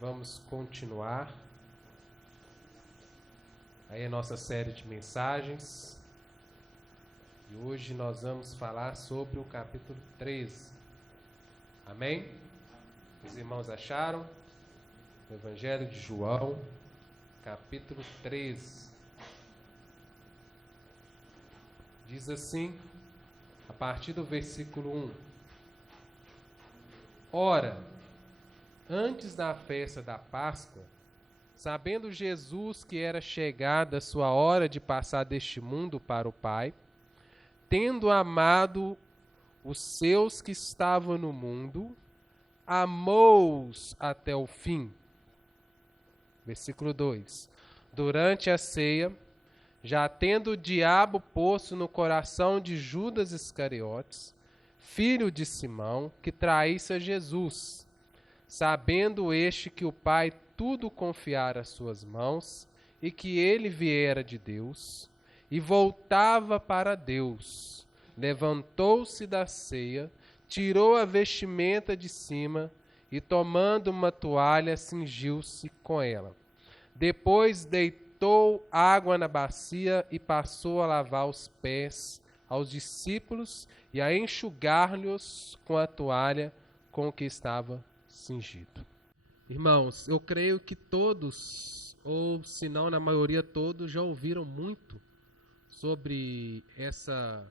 Vamos continuar aí a nossa série de mensagens. E hoje nós vamos falar sobre o capítulo 13. Amém? Os irmãos acharam? O Evangelho de João, capítulo 13. Diz assim, a partir do versículo 1. Ora, antes da festa da Páscoa, sabendo Jesus que era chegada a sua hora de passar deste mundo para o Pai, tendo amado os seus que estavam no mundo, amou-os até o fim. Versículo 2. Durante a ceia, já tendo o diabo posto no coração de Judas Iscariotes, filho de Simão, que traísse a Jesus, sabendo este que o Pai tudo confiara às suas mãos e que ele viera de Deus, e voltava para Deus, levantou-se da ceia, tirou a vestimenta de cima e, tomando uma toalha, cingiu-se com ela. Depois deitou água na bacia e passou a lavar os pés aos discípulos e a enxugar-lhes com a toalha com que estava cingido. Irmãos, eu creio que todos, ou se não na maioria todos, já ouviram muito sobre essa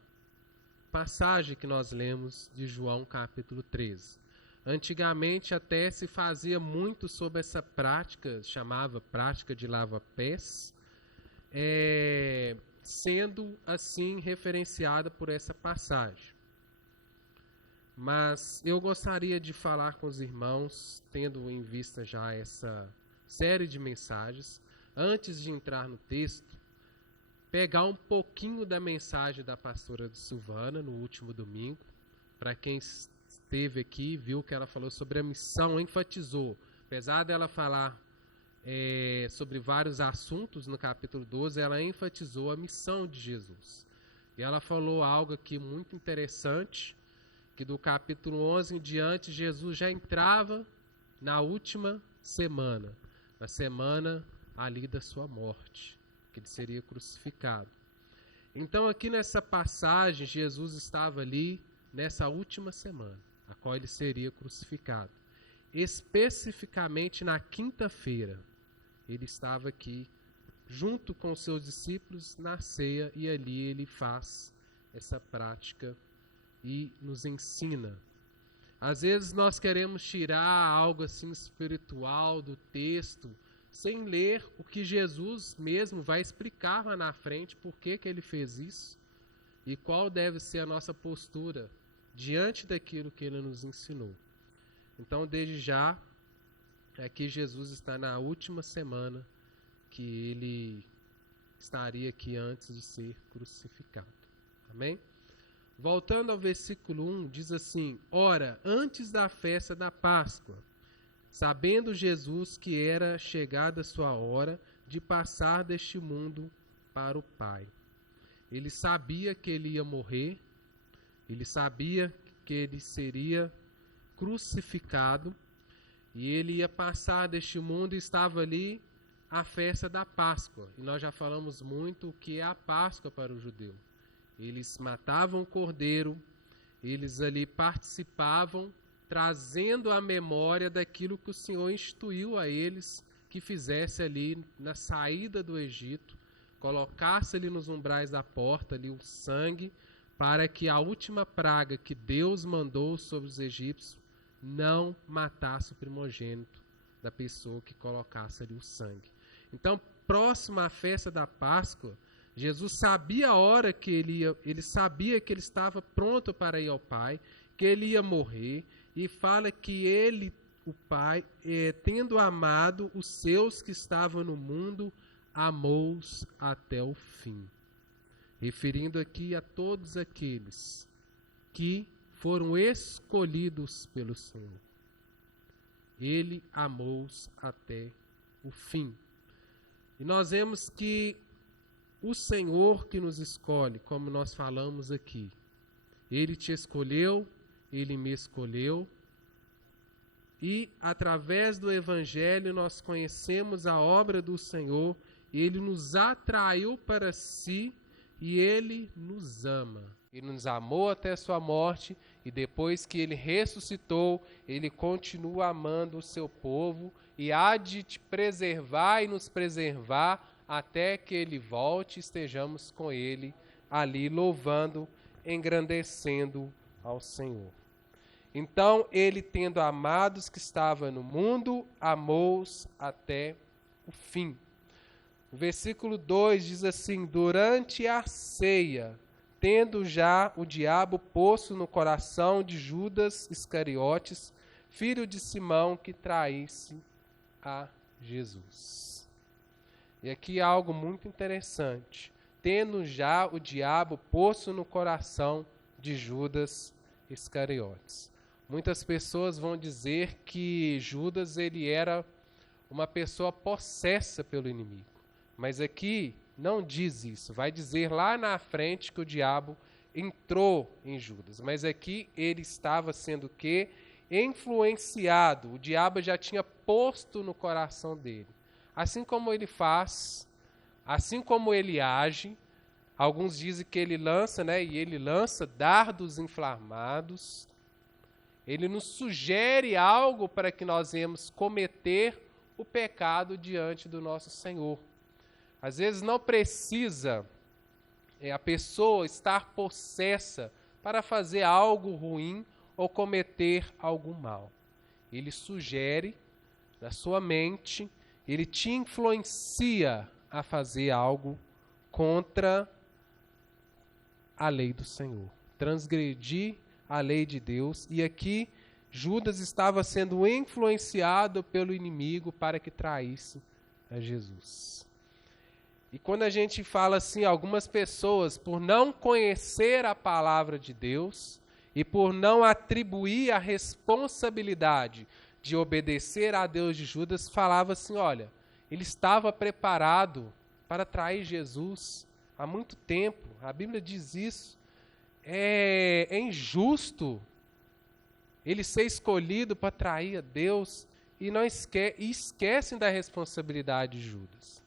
passagem que nós lemos de João capítulo 13. Antigamente até se fazia muito sobre essa prática, chamava prática de lava-pés, sendo assim referenciada por essa passagem. Mas eu gostaria de falar com os irmãos, tendo em vista já essa série de mensagens, antes de entrar no texto, pegar um pouquinho da mensagem da pastora Silvana no último domingo. Para quem esteve aqui, viu que ela falou sobre a missão, enfatizou, apesar dela falar sobre vários assuntos no capítulo 12, ela enfatizou a missão de Jesus. E ela falou algo aqui muito interessante, que do capítulo 11 em diante, Jesus já entrava na última semana, na semana ali da sua morte, que ele seria crucificado. Então aqui nessa passagem, Jesus estava ali nessa última semana, a qual ele seria crucificado. Especificamente na quinta-feira, ele estava aqui junto com seus discípulos na ceia e ali ele faz essa prática e nos ensina. Às vezes nós queremos tirar algo assim espiritual do texto, sem ler o que Jesus mesmo vai explicar lá na frente, por que ele fez isso e qual deve ser a nossa postura diante daquilo que ele nos ensinou. Então, desde já, aqui Jesus está na última semana que ele estaria aqui antes de ser crucificado. Amém? Voltando ao versículo 1, diz assim: Ora, antes da festa da Páscoa, sabendo Jesus que era chegada a sua hora de passar deste mundo para o Pai. Ele sabia que ele ia morrer, ele sabia que ele seria crucificado, e ele ia passar deste mundo e estava ali a festa da Páscoa. E nós já falamos muito o que é a Páscoa para o judeu. Eles matavam o cordeiro, eles ali participavam, trazendo a memória daquilo que o Senhor instituiu a eles que fizesse ali na saída do Egito, colocasse ali nos umbrais da porta ali o sangue, para que a última praga que Deus mandou sobre os egípcios não matasse o primogênito da pessoa que colocasse ali o sangue. Então, próximo à festa da Páscoa, Jesus sabia a hora que ele sabia que ele estava pronto para ir ao Pai, que ele ia morrer, e fala que ele, o Pai, tendo amado os seus que estavam no mundo, amou-os até o fim. Referindo aqui a todos aqueles que foram escolhidos pelo Senhor. Ele amou-os até o fim. E nós vemos que o Senhor que nos escolhe, como nós falamos aqui, Ele te escolheu, Ele me escolheu, e através do Evangelho nós conhecemos a obra do Senhor, Ele nos atraiu para si e Ele nos ama. Ele nos amou até a sua morte e depois que Ele ressuscitou, Ele continua amando o seu povo e há de te preservar e nos preservar até que Ele volte e estejamos com Ele ali louvando, engrandecendo ao Senhor. Então, Ele, tendo amado os que estavam no mundo, amou-os até o fim. O versículo 2 diz assim: durante a ceia, tendo já o diabo posto no coração de Judas Iscariotes, filho de Simão, que traísse a Jesus. E aqui há algo muito interessante. Tendo já o diabo posto no coração de Judas Iscariotes. Muitas pessoas vão dizer que Judas ele era uma pessoa possessa pelo inimigo. Mas aqui não diz isso. Vai dizer lá na frente que o diabo entrou em Judas. Mas aqui ele estava sendo o quê? Influenciado. O diabo já tinha posto no coração dele. Assim como ele faz, assim como ele age, alguns dizem que ele lança, e ele lança dardos inflamados. Ele nos sugere algo para que nós venhamos cometer o pecado diante do nosso Senhor. Às vezes não precisa a pessoa estar possessa para fazer algo ruim ou cometer algum mal. Ele sugere na sua mente, ele te influencia a fazer algo contra a lei do Senhor, transgredir a lei de Deus. E aqui Judas estava sendo influenciado pelo inimigo para que traísse a Jesus. E quando a gente fala assim, algumas pessoas, por não conhecer a palavra de Deus e por não atribuir a responsabilidade de obedecer a Deus de Judas, falava assim, olha, ele estava preparado para trair Jesus há muito tempo. A Bíblia diz isso. É injusto ele ser escolhido para trair a Deus e não esquecem da responsabilidade de Judas.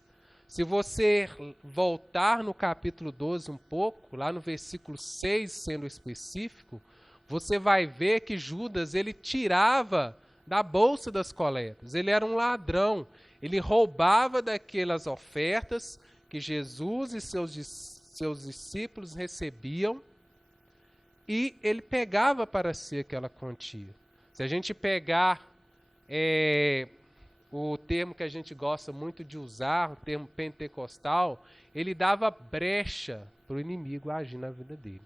Se você voltar no capítulo 12 um pouco, lá no versículo 6, sendo específico, você vai ver que Judas ele tirava da bolsa das coletas. Ele era um ladrão. Ele roubava daquelas ofertas que Jesus e seus discípulos recebiam e ele pegava para si aquela quantia. Se a gente pegar o termo que a gente gosta muito de usar, o termo pentecostal, ele dava brecha para o inimigo agir na vida dele.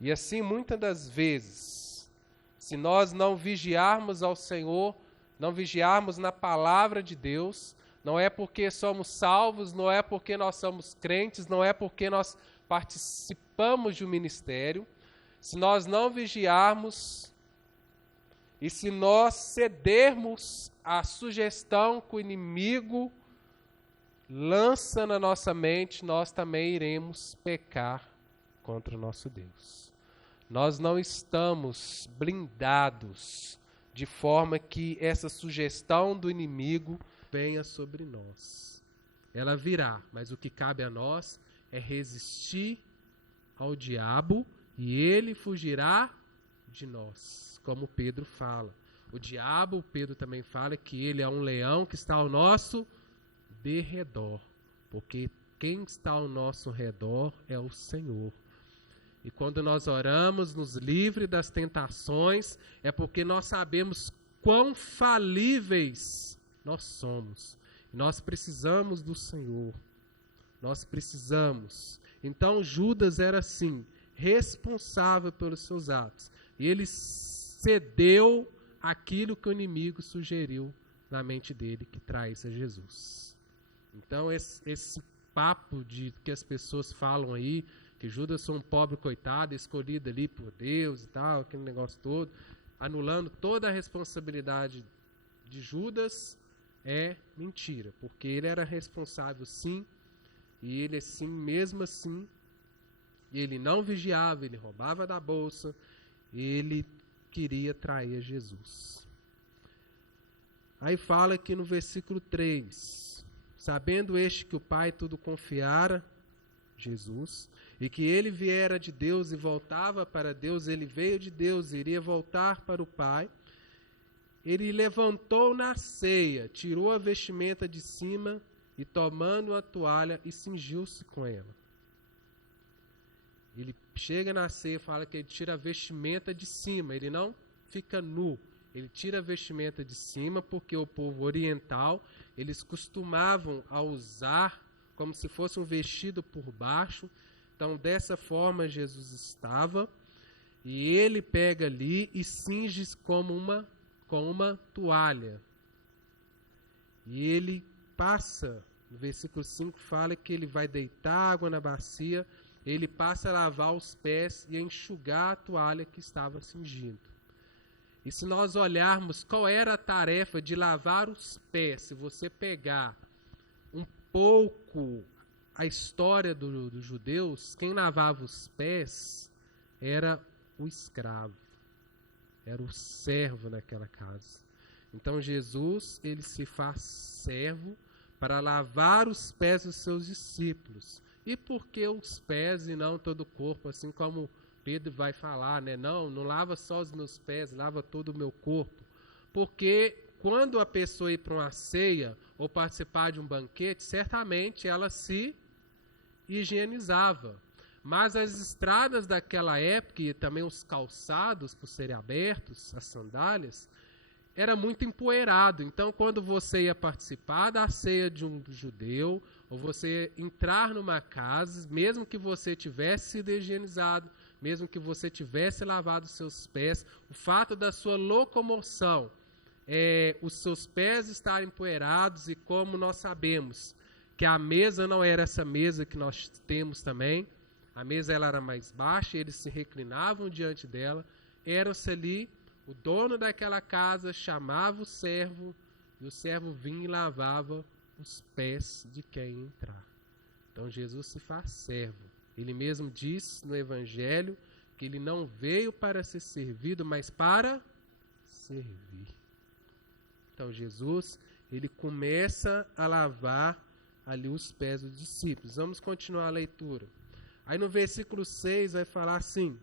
E assim, muitas das vezes, se nós não vigiarmos ao Senhor, não vigiarmos na palavra de Deus, não é porque somos salvos, não é porque nós somos crentes, não é porque nós participamos de um ministério, se nós não vigiarmos e se nós cedermos à sugestão que o inimigo lança na nossa mente, nós também iremos pecar contra o nosso Deus. Nós não estamos blindados de forma que essa sugestão do inimigo venha sobre nós. Ela virá, mas o que cabe a nós é resistir ao diabo e ele fugirá de nós, como Pedro fala. O diabo, Pedro também fala que ele é um leão que está ao nosso derredor, porque quem está ao nosso redor é o Senhor. E quando nós oramos, nos livre das tentações, é porque nós sabemos quão falíveis nós somos. Nós precisamos do Senhor. Nós precisamos. Então Judas era assim, responsável pelos seus atos. E ele cedeu aquilo que o inimigo sugeriu na mente dele, que traísse a Jesus. Então esse papo de que as pessoas falam aí, que Judas foi um pobre coitado, escolhido ali por Deus e tal, aquele negócio todo, anulando toda a responsabilidade de Judas, é mentira, porque ele era responsável sim, e ele assim, mesmo assim, ele não vigiava, ele roubava da bolsa, ele queria trair Jesus. Aí fala aqui no versículo 3, sabendo este que o Pai tudo confiara, Jesus, e que ele viera de Deus e voltava para Deus, ele veio de Deus e iria voltar para o Pai, ele levantou na ceia, tirou a vestimenta de cima e tomando a toalha e cingiu-se com ela. Ele chega na ceia e fala que ele tira a vestimenta de cima, ele não fica nu, ele tira a vestimenta de cima porque o povo oriental, eles costumavam a usar como se fosse um vestido por baixo. Então dessa forma Jesus estava e ele pega ali e cinge com uma toalha. E ele passa, no versículo 5 fala que ele vai deitar água na bacia, ele passa a lavar os pés e a enxugar a toalha que estava cingindo. E se nós olharmos qual era a tarefa de lavar os pés, se você pegar um pouco a história dos judeus, quem lavava os pés era o escravo, era o servo naquela casa. Então Jesus, ele se faz servo para lavar os pés dos seus discípulos. E por que os pés e não todo o corpo, assim como Pedro vai falar, né? Não lava só os meus pés, lava todo o meu corpo. Porque quando a pessoa ir para uma ceia ou participar de um banquete, certamente ela se higienizava. Mas as estradas daquela época e também os calçados, por serem abertos, as sandálias, era muito empoeirado. Então, quando você ia participar da ceia de um judeu, ou você entrar numa casa, mesmo que você tivesse sido higienizado, mesmo que você tivesse lavado seus pés, o fato da sua locomoção, os seus pés estarem empoeirados, e como nós sabemos que a mesa não era essa mesa que nós temos também, a mesa ela era mais baixa, eles se reclinavam diante dela, era-se ali, o dono daquela casa chamava o servo, e o servo vinha e lavava os pés de quem entrar. Então Jesus se faz servo. Ele mesmo diz no Evangelho que ele não veio para ser servido, mas para servir. Então Jesus, ele começa a lavar ali os pés dos discípulos. Vamos continuar a leitura. Aí no versículo 6 vai falar assim: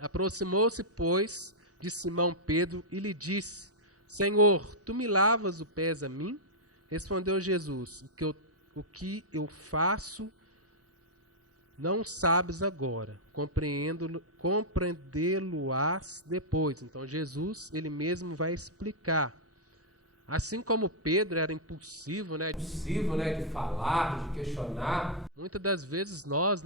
aproximou-se, pois, de Simão Pedro e lhe disse: Senhor, tu me lavas os pés a mim? Respondeu Jesus: o que eu faço não sabes agora, compreendê-lo-ás depois. Então Jesus, ele mesmo vai explicar. Assim como Pedro era impulsivo, de falar, de questionar, muitas das vezes nós,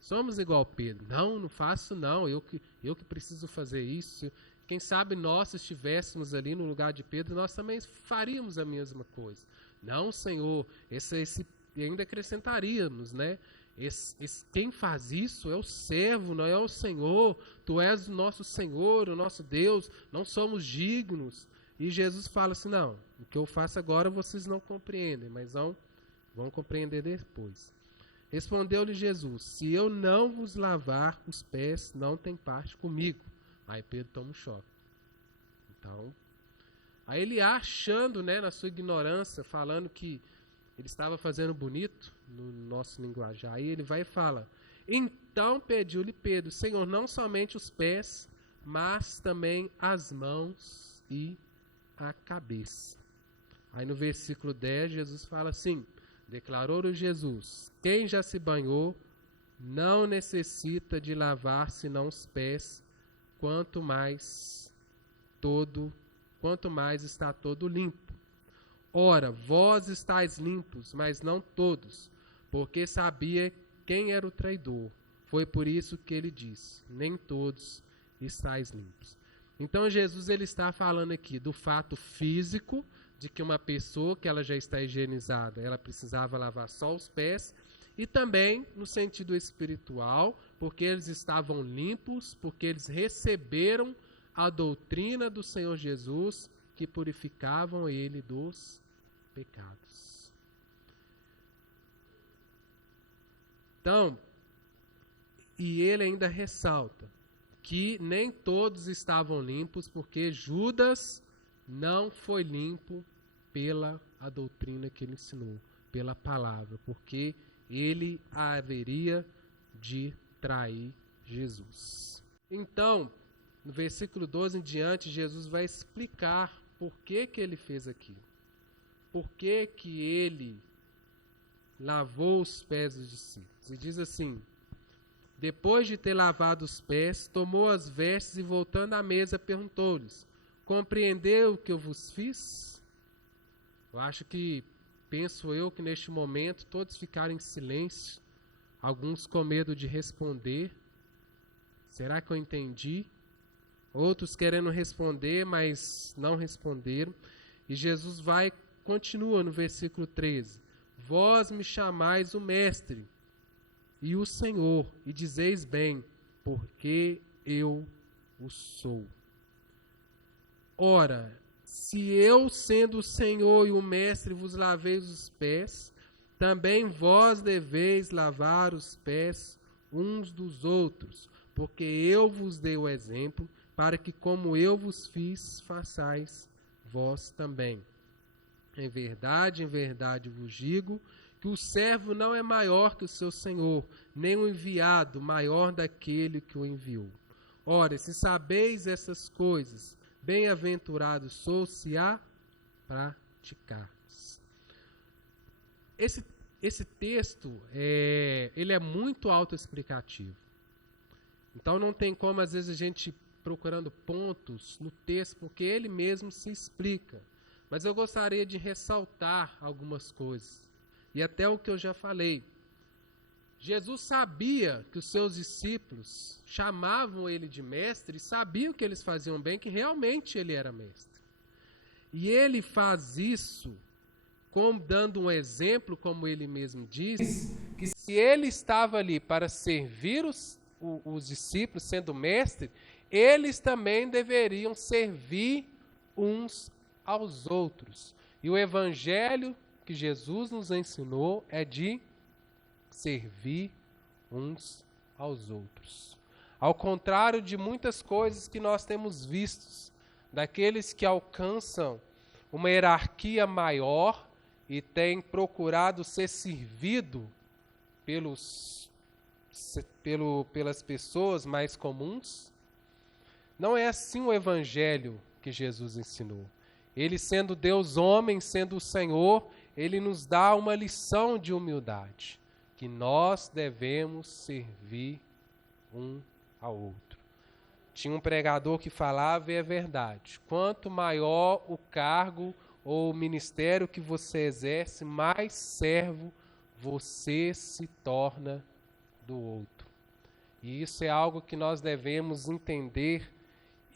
somos igual Pedro. Não faço não, eu que preciso fazer isso. Quem sabe nós, se estivéssemos ali no lugar de Pedro, nós também faríamos a mesma coisa. Não, Senhor, e ainda acrescentaríamos, quem faz isso é o servo, não é o Senhor. Tu és o nosso Senhor, o nosso Deus, não somos dignos. E Jesus fala assim: não, o que eu faço agora vocês não compreendem, mas vão compreender depois. Respondeu-lhe Jesus: se eu não vos lavar os pés, não tem parte comigo. Aí Pedro toma um choque. Então, aí ele achando, na sua ignorância, falando que ele estava fazendo bonito no nosso linguajar. Aí ele vai e fala: então pediu-lhe Pedro: Senhor, não somente os pés, mas também as mãos e a cabeça. Aí no versículo 10, Jesus fala assim: declarou Jesus: quem já se banhou não necessita de lavar senão os pés, quanto mais está todo limpo. Ora, vós estáis limpos, mas não todos, porque sabia quem era o traidor. Foi por isso que ele disse: nem todos estáis limpos. Então Jesus, ele está falando aqui do fato físico de que uma pessoa que ela já está higienizada, ela precisava lavar só os pés, e também no sentido espiritual, porque eles estavam limpos, porque eles receberam a doutrina do Senhor Jesus, que purificavam ele dos pecados. Então, e ele ainda ressalta que nem todos estavam limpos, porque Judas não foi limpo pela a doutrina que ele ensinou, pela palavra, porque ele haveria de trair Jesus. Então, no versículo 12 em diante, Jesus vai explicar por que ele fez aquilo. Por que ele lavou os pés dos discípulos. E diz assim: depois de ter lavado os pés, tomou as vestes e, voltando à mesa, perguntou-lhes: compreendeu o que eu vos fiz? Penso eu que neste momento todos ficaram em silêncio, alguns com medo de responder. Será que eu entendi? Outros querendo responder, mas não responderam. E Jesus continua no versículo 13: vós me chamais o Mestre e o Senhor, e dizeis bem, porque eu o sou. Ora, se eu, sendo o Senhor e o Mestre, vos lavei os pés, também vós deveis lavar os pés uns dos outros, porque eu vos dei o exemplo, para que, como eu vos fiz, façais vós também. Em verdade vos digo, que o servo não é maior que o seu senhor, nem o enviado maior daquele que o enviou. Ora, se sabeis essas coisas, bem-aventurados sois se a praticardes. Esse texto, ele é muito autoexplicativo. Então não tem como, às vezes, a gente procurando pontos no texto, porque ele mesmo se explica. Mas eu gostaria de ressaltar algumas coisas. E até o que eu já falei. Jesus sabia que os seus discípulos chamavam ele de mestre e sabiam que eles faziam bem, que realmente ele era mestre. E ele faz isso dando um exemplo, como ele mesmo diz, que se ele estava ali para servir os discípulos, sendo mestre, eles também deveriam servir uns aos outros. E o evangelho que Jesus nos ensinou é de servir uns aos outros. Ao contrário de muitas coisas que nós temos vistos, daqueles que alcançam uma hierarquia maior e têm procurado ser servido pelas pessoas mais comuns, não é assim o evangelho que Jesus ensinou. Ele, sendo Deus homem, sendo o Senhor, ele nos dá uma lição de humildade, que nós devemos servir um ao outro. Tinha um pregador que falava, e é verdade, quanto maior o cargo ou o ministério que você exerce, mais servo você se torna do outro. E isso é algo que nós devemos entender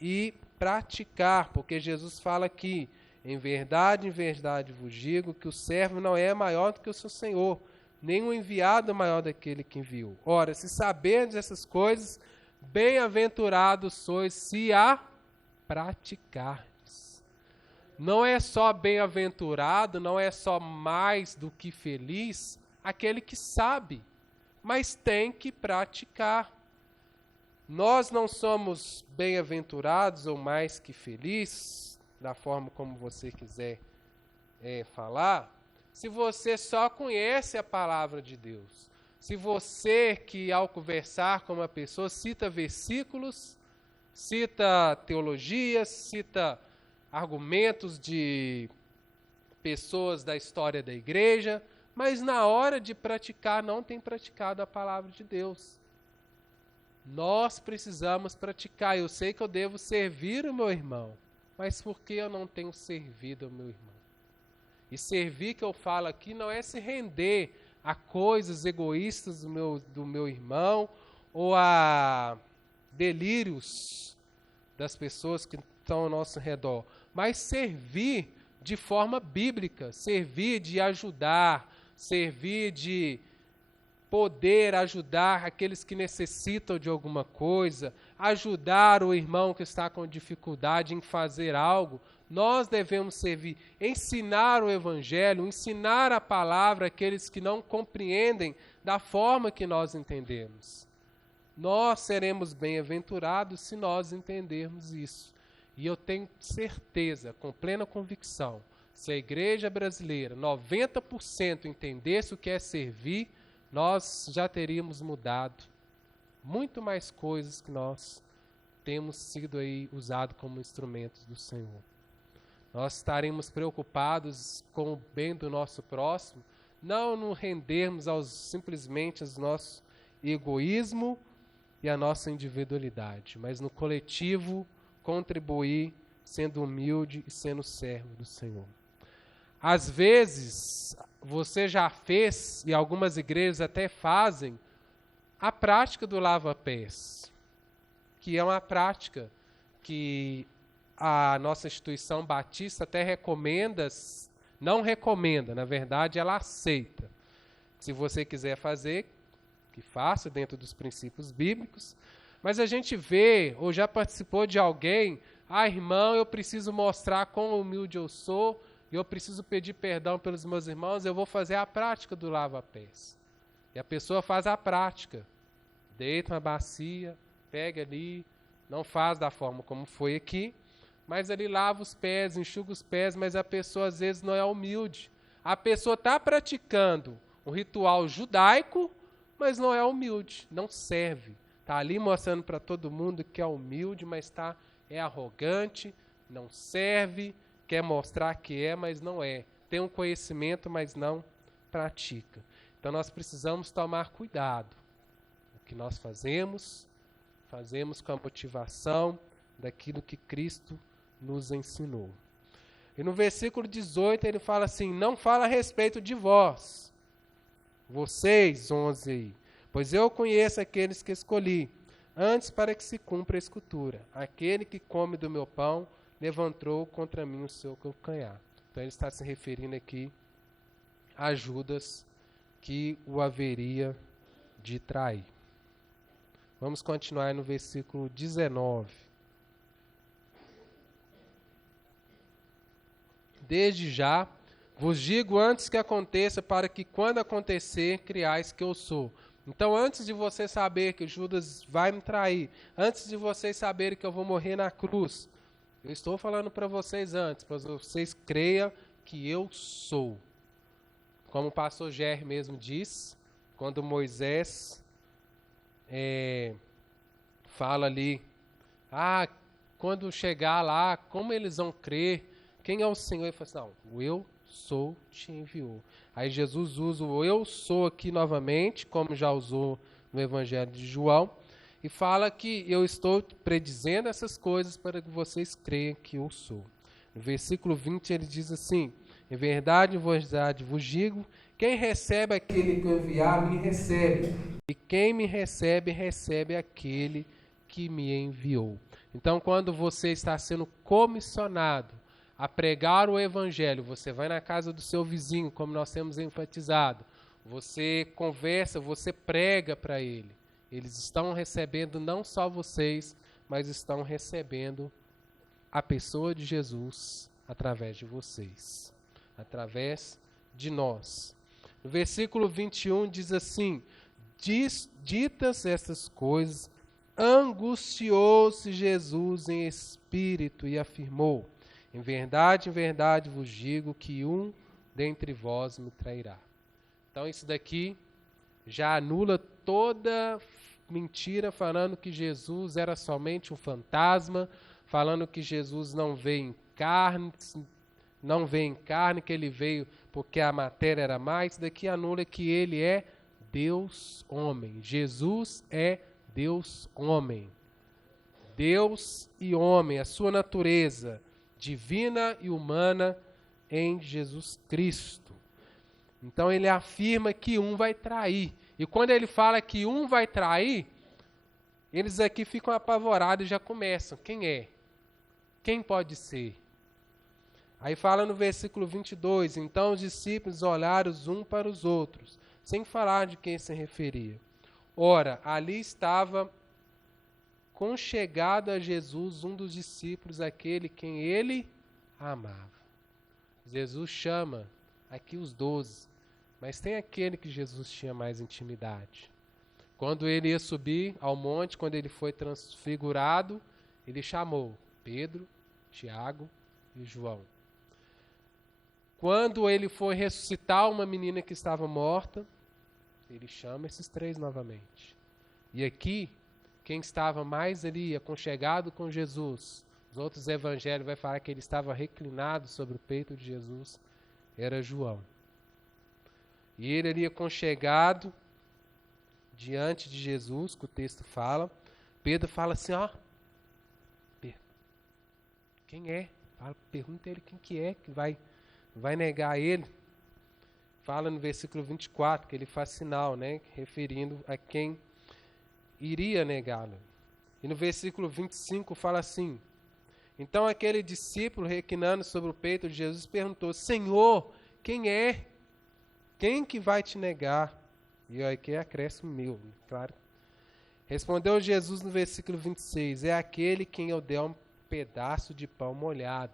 e praticar, porque Jesus fala aqui: em verdade vos digo, que o servo não é maior do que o seu senhor, nem o enviado é maior daquele que enviou. Ora, se saberdes essas coisas, bem-aventurados sois se a praticardes. Não é só bem-aventurado, não é só mais do que feliz aquele que sabe, mas tem que praticar. Nós não somos bem-aventurados ou mais que felizes, da forma como você quiser falar, se você só conhece a palavra de Deus. Se você que, ao conversar com uma pessoa, cita versículos, cita teologias, cita argumentos de pessoas da história da igreja, mas na hora de praticar não tem praticado a palavra de Deus. Nós precisamos praticar. Eu sei que eu devo servir o meu irmão, mas por que eu não tenho servido ao meu irmão? E servir, que eu falo aqui, não é se render a coisas egoístas do meu irmão ou a delírios das pessoas que estão ao nosso redor, mas servir de forma bíblica, servir de ajudar, servir de poder ajudar aqueles que necessitam de alguma coisa, ajudar o irmão que está com dificuldade em fazer algo. Nós devemos servir, ensinar o Evangelho, ensinar a palavra àqueles que não compreendem da forma que nós entendemos. Nós seremos bem-aventurados se nós entendermos isso. E eu tenho certeza, com plena convicção, se a igreja brasileira, 90% entendesse o que é servir, nós já teríamos mudado muito mais coisas que nós temos sido aí usados como instrumentos do Senhor. Nós estaremos preocupados com o bem do nosso próximo, não nos rendermos simplesmente ao nosso egoísmo e à nossa individualidade, mas no coletivo contribuir, sendo humilde e sendo servo do Senhor. Às vezes, você já fez, e algumas igrejas até fazem, a prática do lava-pés, que é uma prática que a nossa instituição batista até recomenda, não recomenda, na verdade ela aceita. Se você quiser fazer, que faça dentro dos princípios bíblicos, mas a gente vê, ou já participou de alguém, irmão, eu preciso mostrar quão humilde eu sou, e eu preciso pedir perdão pelos meus irmãos, eu vou fazer a prática do lava-pés. E a pessoa faz a prática. Deita uma bacia, pega ali, não faz da forma como foi aqui, mas ali lava os pés, enxuga os pés, mas a pessoa às vezes não é humilde. A pessoa está praticando um ritual judaico, mas não é humilde, não serve. Está ali mostrando para todo mundo que é humilde, mas é arrogante, não serve, quer mostrar que é, mas não é. Tem um conhecimento, mas não pratica. Então nós precisamos tomar cuidado. O que nós fazemos com a motivação daquilo que Cristo nos ensinou. E no versículo 18 ele fala assim, não fala a respeito de vós, vocês, 11 aí, pois eu conheço aqueles que escolhi, antes para que se cumpra a escritura. Aquele que come do meu pão, levantou contra mim o seu calcanhar. Então ele está se referindo aqui a Judas, que o haveria de trair. Vamos continuar no versículo 19. Desde já vos digo antes que aconteça, para que quando acontecer, criais que eu sou. Então, antes de você saber que Judas vai me trair, antes de vocês saberem que eu vou morrer na cruz, eu estou falando para vocês antes, para vocês creiam que eu sou. Como o pastor Ger mesmo diz, quando Moisés fala ali, quando chegar lá, como eles vão crer? Quem é o Senhor? Ele fala assim, não, o eu sou te enviou. Aí Jesus usa o eu sou aqui novamente, como já usou no Evangelho de João, e fala que eu estou predizendo essas coisas para que vocês creiam que eu sou. No versículo 20 ele diz assim, em verdade vos digo, quem recebe aquele que eu enviar, me recebe. E quem me recebe, recebe aquele que me enviou. Então, quando você está sendo comissionado a pregar o Evangelho, você vai na casa do seu vizinho, como nós temos enfatizado, você conversa, você prega para ele. Eles estão recebendo não só vocês, mas estão recebendo a pessoa de Jesus através de vocês, através de nós. No versículo 21 diz assim, ditas essas coisas, angustiou-se Jesus em espírito e afirmou, em verdade vos digo que um dentre vós me trairá. Então isso daqui já anula toda mentira, falando que Jesus era somente um fantasma, falando que Jesus não veio em carne, que ele veio porque a matéria era mais. Isso daqui anula que ele é Deus homem. Jesus é Deus homem. Deus e homem, a sua natureza divina e humana em Jesus Cristo. Então ele afirma que um vai trair. E quando ele fala que um vai trair, eles aqui ficam apavorados e já começam. Quem é? Quem pode ser? Aí fala no versículo 22, então os discípulos olharam uns para os outros, sem falar de quem se referia. Ora, ali estava conchegado a Jesus um dos discípulos, aquele quem ele amava. Jesus chama aqui os 12, mas tem aquele que Jesus tinha mais intimidade. Quando ele ia subir ao monte, quando ele foi transfigurado, ele chamou Pedro, Tiago e João. Quando ele foi ressuscitar uma menina que estava morta, ele chama esses 3 novamente. E aqui, quem estava mais ali, aconchegado com Jesus, os outros evangelhos vai falar que ele estava reclinado sobre o peito de Jesus, era João. E ele ali aconchegado diante de Jesus, que o texto fala. Pedro fala assim, ó, quem é? Pergunta ele quem que é que vai negar ele. Fala no versículo 24, que ele faz sinal, né, referindo a quem iria negá-lo. E no versículo 25 fala assim, então aquele discípulo, reclinando sobre o peito de Jesus, perguntou, Senhor, quem é? Quem que vai te negar? E aqui é acréscimo meu, claro. Respondeu Jesus no versículo 26, é aquele quem eu der um pedaço de pão molhado.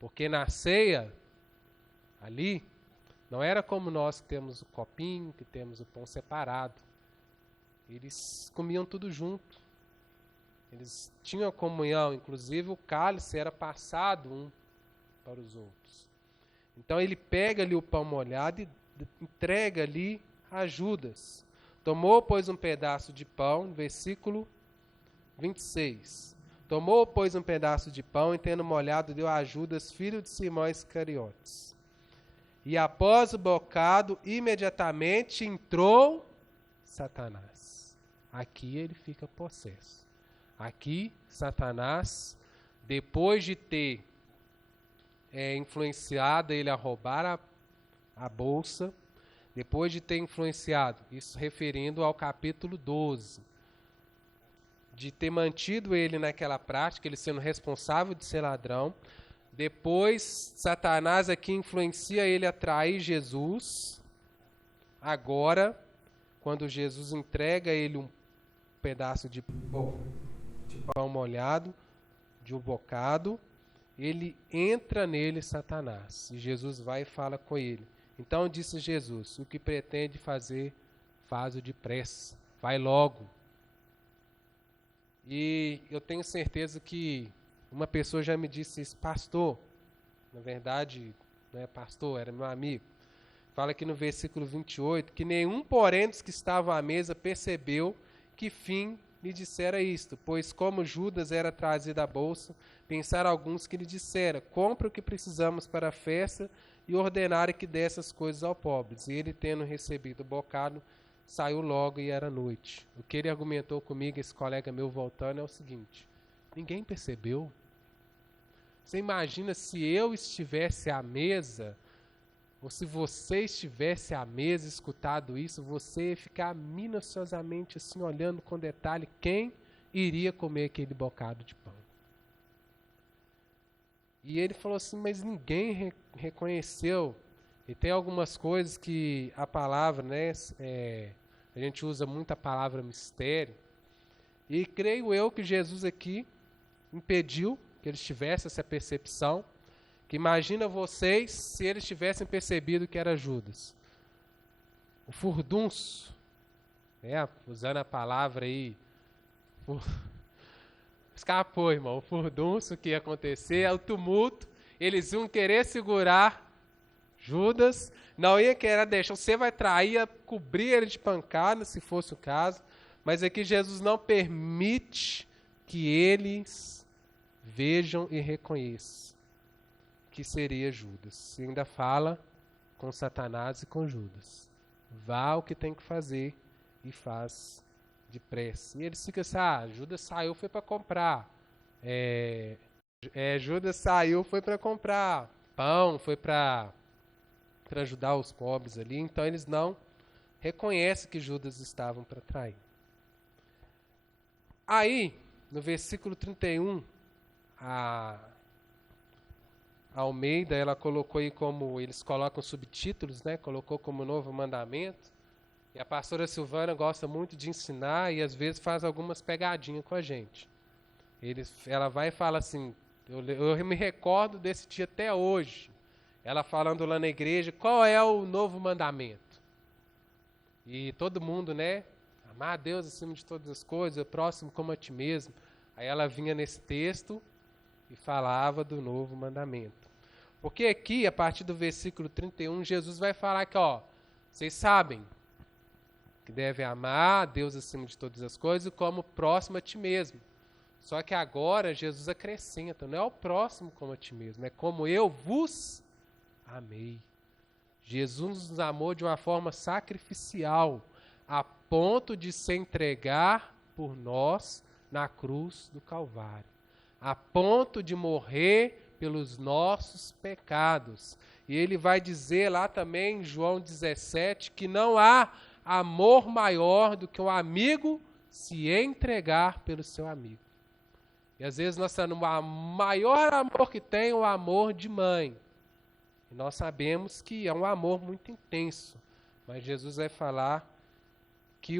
Porque na ceia, ali, não era como nós que temos o copinho, que temos o pão separado. Eles comiam tudo junto. Eles tinham comunhão, inclusive o cálice era passado um para os outros. Então ele pega ali o pão molhado e entrega ali a Judas. Tomou, pois, um pedaço de pão, versículo 26. Tomou, pois, um pedaço de pão e, tendo molhado, deu a Judas, filho de Simão Iscariotes. E após o bocado, imediatamente entrou Satanás. Aqui ele fica possesso. Aqui, Satanás, depois de ter influenciado ele a roubar a bolsa, depois de ter influenciado, isso referindo ao capítulo 12, de ter mantido ele naquela prática, ele sendo responsável de ser ladrão, depois Satanás aqui influencia ele a trair Jesus. Agora, quando Jesus entrega a ele um pedaço de pão molhado, de um bocado, ele entra nele, Satanás, e Jesus vai e fala com ele. Então disse Jesus, o que pretende fazer, faz-o depressa, vai logo. E eu tenho certeza que uma pessoa já me disse isso, pastor, na verdade, não é pastor, era meu amigo, fala aqui no versículo 28, que nenhum, porém, dos que estavam à mesa percebeu que fim lhe dissera isto, pois como Judas era trazido à bolsa, pensaram alguns que lhe dissera, compra o que precisamos para a festa e ordenara que desse as coisas aos pobres. E ele, tendo recebido o bocado, saiu logo e era noite. O que ele argumentou comigo, esse colega meu voltando, é o seguinte, ninguém percebeu. Você imagina se eu estivesse à mesa, ou se você estivesse à mesa escutado isso, você ia ficar minuciosamente assim, olhando com detalhe quem iria comer aquele bocado de pão. E ele falou assim, mas ninguém reconheceu. E tem algumas coisas que a palavra, né, a gente usa muito a palavra mistério. E creio eu que Jesus aqui impediu que eles tivessem essa percepção. Que imagina vocês se eles tivessem percebido que era Judas. O furdunço, usando a palavra aí, escapou, irmão, o furdunço que ia acontecer, é o tumulto, eles iam querer segurar Judas, não ia querer deixar, você vai trair, ia cobrir ele de pancada, se fosse o caso, mas aqui Jesus não permite que eles vejam e reconheçam que seria Judas. E ainda fala com Satanás e com Judas. Vá o que tem que fazer e faz depressa. E eles ficam assim, Judas saiu, foi para comprar. Judas saiu, foi para comprar pão, foi para ajudar os pobres ali. Então eles não reconhecem que Judas estavam para trair. Aí, no versículo 31, a Almeida, ela colocou aí como, eles colocam subtítulos, né? Colocou como novo mandamento. E a pastora Silvana gosta muito de ensinar e às vezes faz algumas pegadinhas com a gente. Ela vai e fala assim, eu me recordo desse dia até hoje, ela falando lá na igreja, qual é o novo mandamento? E todo mundo, né? Amar a Deus acima de todas as coisas, o próximo como a ti mesmo. Aí ela vinha nesse texto e falava do novo mandamento. Porque aqui, a partir do versículo 31, Jesus vai falar que, ó, vocês sabem que deve amar a Deus acima de todas as coisas como próximo a ti mesmo. Só que agora Jesus acrescenta, não é o próximo como a ti mesmo, é como eu vos amei. Jesus nos amou de uma forma sacrificial, a ponto de se entregar por nós na cruz do Calvário, a ponto de morrer pelos nossos pecados. E ele vai dizer lá também em João 17 que não há amor maior do que um amigo se entregar pelo seu amigo. E às vezes nós estamos o maior amor que tem é o amor de mãe. E nós sabemos que é um amor muito intenso. Mas Jesus vai falar que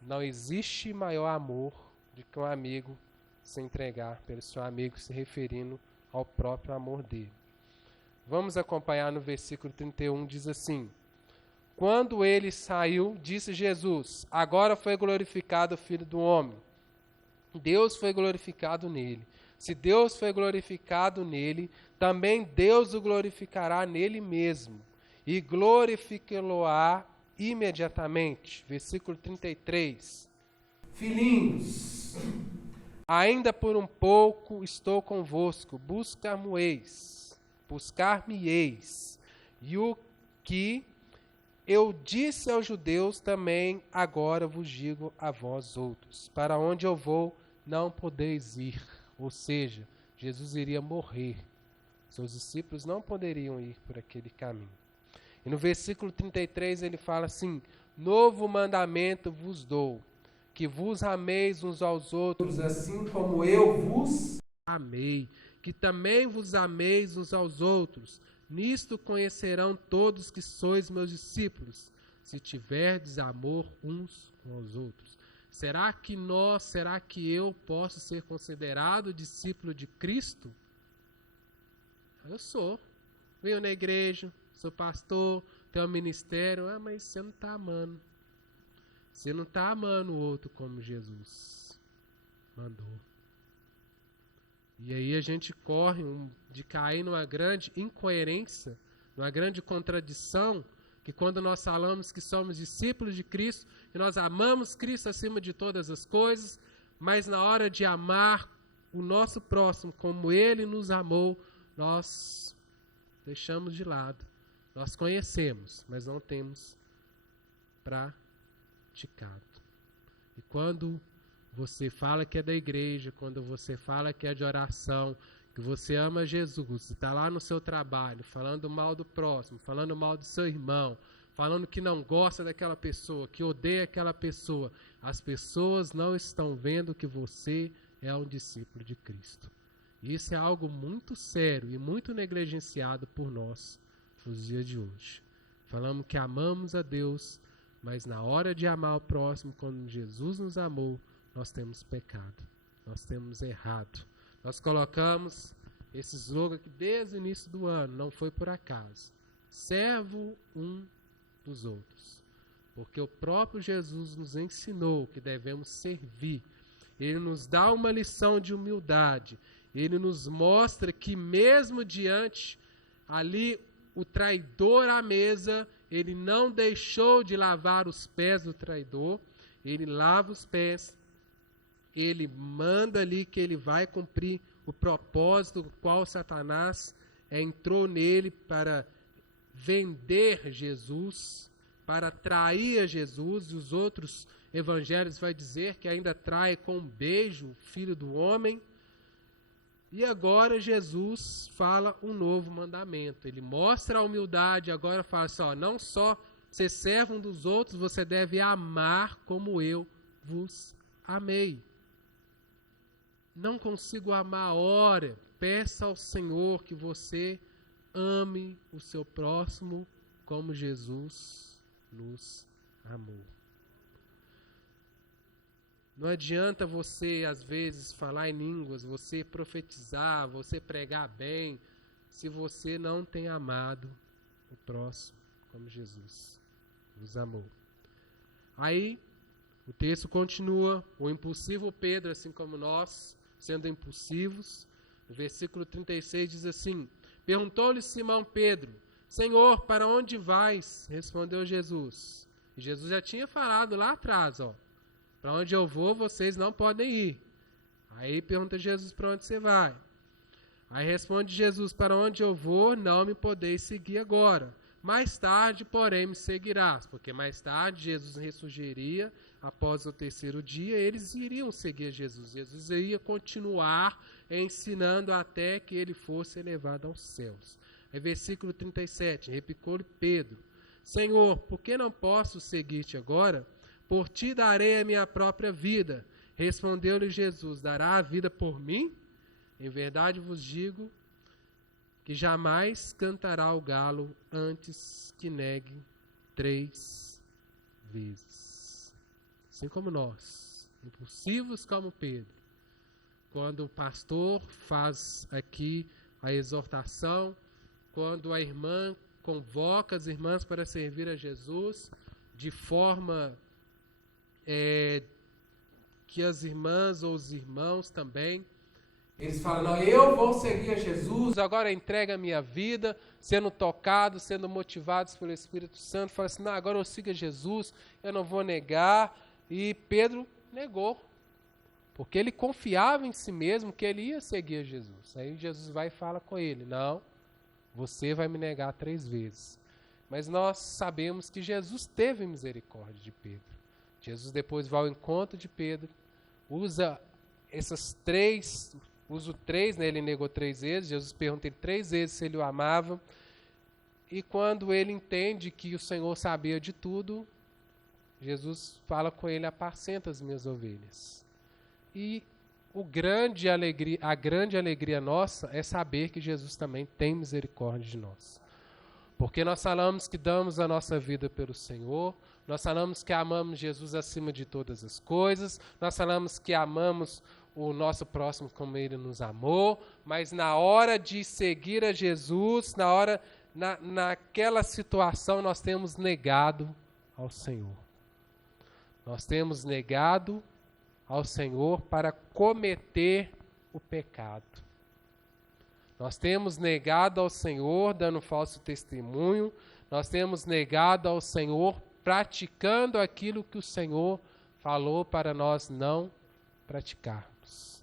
não existe maior amor do que um amigo se entregar pelo seu amigo, se referindo ao próprio amor dele. Vamos acompanhar no versículo 31, diz assim: quando ele saiu, disse Jesus, agora foi glorificado o Filho do Homem. Deus foi glorificado nele. Se Deus foi glorificado nele, também Deus o glorificará nele mesmo. E glorificá-lo-á imediatamente. Versículo 33. Filhinhos, ainda por um pouco estou convosco, buscar-me-eis. E o que eu disse aos judeus também, agora vos digo a vós outros. Para onde eu vou, não podeis ir. Ou seja, Jesus iria morrer. Seus discípulos não poderiam ir por aquele caminho. E no versículo 33 ele fala assim: novo mandamento vos dou, que vos ameis uns aos outros, assim como eu vos amei, que também vos ameis uns aos outros. Nisto conhecerão todos que sois meus discípulos, se tiverdes amor uns com os outros. Será que eu posso ser considerado discípulo de Cristo? Eu sou. Venho na igreja, sou pastor, tenho um ministério. Mas você não está amando. Você não está amando o outro como Jesus mandou. E aí a gente corre de cair numa grande incoerência, numa grande contradição, que quando nós falamos que somos discípulos de Cristo, e nós amamos Cristo acima de todas as coisas, mas na hora de amar o nosso próximo como Ele nos amou, nós deixamos de lado. Nós conhecemos, mas não temos praticado. E quando você fala que é da igreja, quando você fala que é de oração, que você ama Jesus, está lá no seu trabalho, falando mal do próximo, falando mal do seu irmão, falando que não gosta daquela pessoa, que odeia aquela pessoa, as pessoas não estão vendo que você é um discípulo de Cristo. E isso é algo muito sério e muito negligenciado por nós nos dias de hoje. Falamos que amamos a Deus, mas na hora de amar o próximo, quando Jesus nos amou, nós temos pecado, nós temos errado. Nós colocamos esse slogan aqui desde o início do ano, não foi por acaso. Servo um dos outros. Porque o próprio Jesus nos ensinou que devemos servir. Ele nos dá uma lição de humildade. Ele nos mostra que mesmo diante ali o traidor à mesa, ele não deixou de lavar os pés do traidor. Ele lava os pés. Ele manda ali que ele vai cumprir o propósito do qual Satanás entrou nele para vender Jesus, para trair Jesus. E os outros evangelhos vai dizer que ainda trai com um beijo o Filho do Homem. E agora Jesus fala um novo mandamento. Ele mostra a humildade, agora fala assim, não só ser servo um dos outros, você deve amar como eu vos amei. Não consigo amar, ora. peça ao Senhor que você ame o seu próximo como Jesus nos amou. Não adianta você, às vezes, falar em línguas, você profetizar, você pregar bem, se você não tem amado o próximo como Jesus nos amou. Aí, o texto continua, o impulsivo Pedro, assim como nós, sendo impulsivos, no versículo 36 diz assim, perguntou-lhe Simão Pedro, Senhor, para onde vais? Respondeu Jesus. E Jesus já tinha falado lá atrás, para onde eu vou, vocês não podem ir. Aí pergunta Jesus, para onde você vai? Aí responde Jesus, para onde eu vou, não me podeis seguir agora. Mais tarde, porém, me seguirás. Porque mais tarde, Jesus ressurgiria, após o terceiro dia, eles iriam seguir Jesus. Jesus iria continuar ensinando até que ele fosse elevado aos céus. Aí, versículo 37, replicou-lhe Pedro, Senhor, por que não posso seguir-te agora? Por ti darei a minha própria vida. Respondeu-lhe Jesus, dará a vida por mim? Em verdade vos digo que jamais cantará o galo antes que negue 3 vezes. Assim como nós, impulsivos como Pedro, quando o pastor faz aqui a exortação, quando a irmã convoca as irmãs para servir a Jesus, de forma que as irmãs ou os irmãos também, eles falam, não, eu vou seguir a Jesus, agora entrega a minha vida, sendo tocados, sendo motivados pelo Espírito Santo, fala assim, não, agora eu sigo a Jesus, eu não vou negar. E Pedro negou, porque ele confiava em si mesmo que ele ia seguir a Jesus. Aí Jesus vai e fala com ele, não, você vai me negar 3 vezes. Mas nós sabemos que Jesus teve misericórdia de Pedro. Jesus depois vai ao encontro de Pedro, usa o 3, né? Ele negou 3 vezes, Jesus pergunta ele 3 vezes se ele o amava, e quando ele entende que o Senhor sabia de tudo, Jesus fala com ele, apacenta as minhas ovelhas. E a grande alegria nossa é saber que Jesus também tem misericórdia de nós. Porque nós falamos que damos a nossa vida pelo Senhor, nós falamos que amamos Jesus acima de todas as coisas, nós falamos que amamos o nosso próximo como ele nos amou, mas na hora de seguir a Jesus, naquela situação nós temos negado ao Senhor. Nós temos negado ao Senhor para cometer o pecado. Nós temos negado ao Senhor dando falso testemunho, nós temos negado ao Senhor praticando aquilo que o Senhor falou para nós não praticarmos.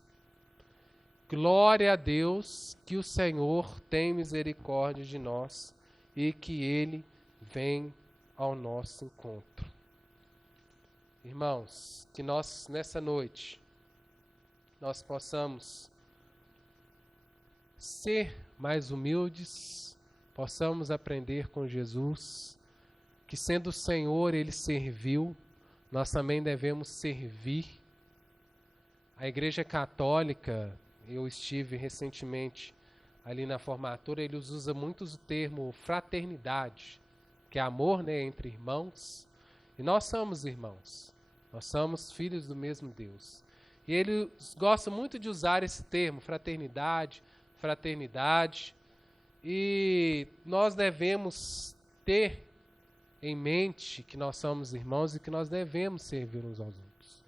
Glória a Deus que o Senhor tem misericórdia de nós e que Ele vem ao nosso encontro. Irmãos, que nós nessa noite, nós possamos ser mais humildes, possamos aprender com Jesus, que sendo o Senhor Ele serviu, nós também devemos servir. A Igreja Católica, eu estive recentemente ali na formatura, eles usam muito o termo fraternidade, que é amor, né, entre irmãos, e nós somos irmãos, nós somos filhos do mesmo Deus. E eles gostam muito de usar esse termo, fraternidade, e nós devemos ter em mente que nós somos irmãos e que nós devemos servir uns aos outros.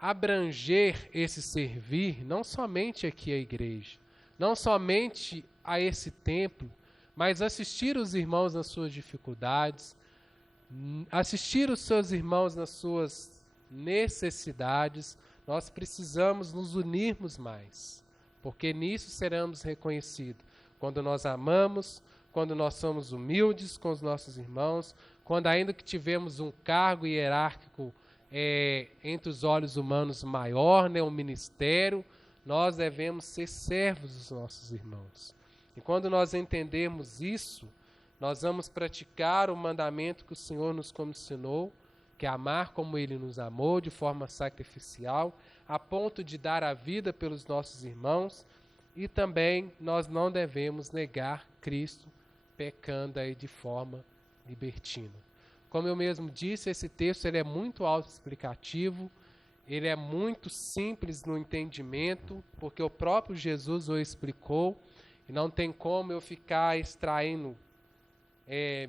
Abranger esse servir não somente aqui à igreja, não somente a esse templo, mas assistir os irmãos nas suas dificuldades, assistir os seus irmãos nas suas necessidades. Nós precisamos nos unirmos mais, porque nisso seremos reconhecidos. Quando nós amamos, quando nós somos humildes com os nossos irmãos, quando ainda que tivemos um cargo hierárquico entre os olhos humanos maior, né, um ministério, nós devemos ser servos dos nossos irmãos. E quando nós entendermos isso, nós vamos praticar o mandamento que o Senhor nos comissionou, que é amar como Ele nos amou, de forma sacrificial, a ponto de dar a vida pelos nossos irmãos. e também nós não devemos negar Cristo pecando aí de forma libertina. Como eu mesmo disse, esse texto ele é muito autoexplicativo, ele é muito simples no entendimento, porque o próprio Jesus o explicou, e não tem como eu ficar extraindo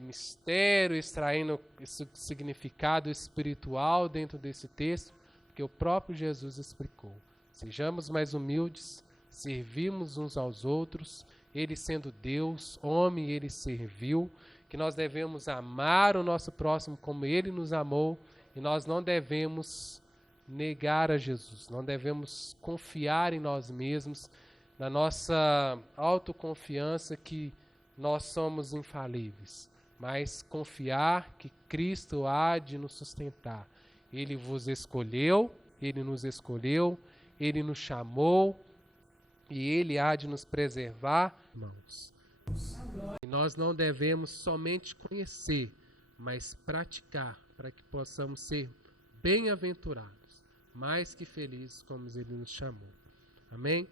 mistério, extraindo esse significado espiritual dentro desse texto, porque o próprio Jesus explicou. Sejamos mais humildes, servimos uns aos outros, ele sendo Deus, homem, ele serviu, que nós devemos amar o nosso próximo como ele nos amou, e nós não devemos negar a Jesus, não devemos confiar em nós mesmos, na nossa autoconfiança que nós somos infalíveis, mas confiar que Cristo há de nos sustentar. Ele vos escolheu, ele nos escolheu, ele nos chamou e ele há de nos preservar, irmãos. E nós não devemos somente conhecer, mas praticar, para que possamos ser bem-aventurados, mais que felizes como ele nos chamou. Amém?